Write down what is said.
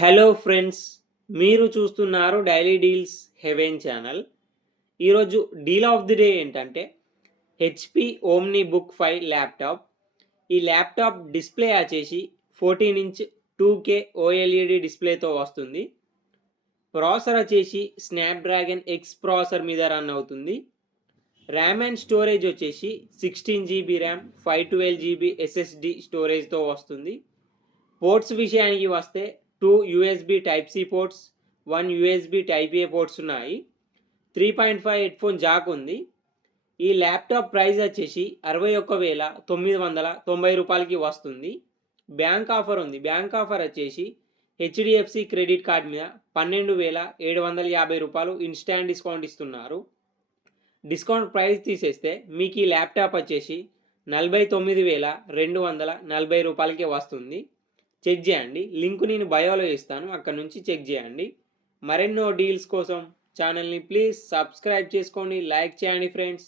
Hello friends, మీరు చూస్తున్నారు daily deals heaven channel. ఈరోజు డీల్ ఆఫ్ ది డే ఏంటంటే హెచ్పి ఓమ్ని బుక్ 5 ల్యాప్టాప్. ఈ ల్యాప్టాప్ డిస్ప్లే వచ్చేసి 14 ఇంచ్ 2K ఓఎల్ఈడి డిస్ప్లేతో వస్తుంది. ప్రాసెసర్ వచ్చేసి స్నాప్డ్రాగన్ ఎక్స్ ప్రాసెసర్ మీద రన్ అవుతుంది. ర్యామ్ అండ్ స్టోరేజ్ వచ్చేసి 16 GB ర్యామ్ 512 GB SSD స్టోరేజ్తో వస్తుంది. పోర్ట్స్ విషయానికి వస్తే 2 USB type C ports, 1 USB type A ports ఉన్నాయి. 3.5 హెడ్ఫోన్ జాక్ ఉంది. ఈ ల్యాప్టాప్ ప్రైస్ వచ్చేసి 61,990 రూపాయలకి వస్తుంది. బ్యాంక్ ఆఫర్ ఉంది. బ్యాంక్ ఆఫర్ వచ్చేసి హెచ్డిఎఫ్సి క్రెడిట్ కార్డ్ మీద 12,750 రూపాయలు ఇన్స్టాంట్ డిస్కౌంట్ ఇస్తున్నారు. డిస్కౌంట్ ప్రైస్ తీసేస్తే మీకు ఈ ల్యాప్టాప్ వచ్చేసి 49,240 రూపాయలకే వస్తుంది. చెక్ చేయండి. లింక్ నేను బయోలో ఇస్తాను, అక్కడ నుంచి చెక్ చేయండి. మరెన్నో డీల్స్ కోసం ఛానల్ని ప్లీజ్ సబ్స్క్రైబ్ చేసుకోండి, లైక్ చేయండి ఫ్రెండ్స్.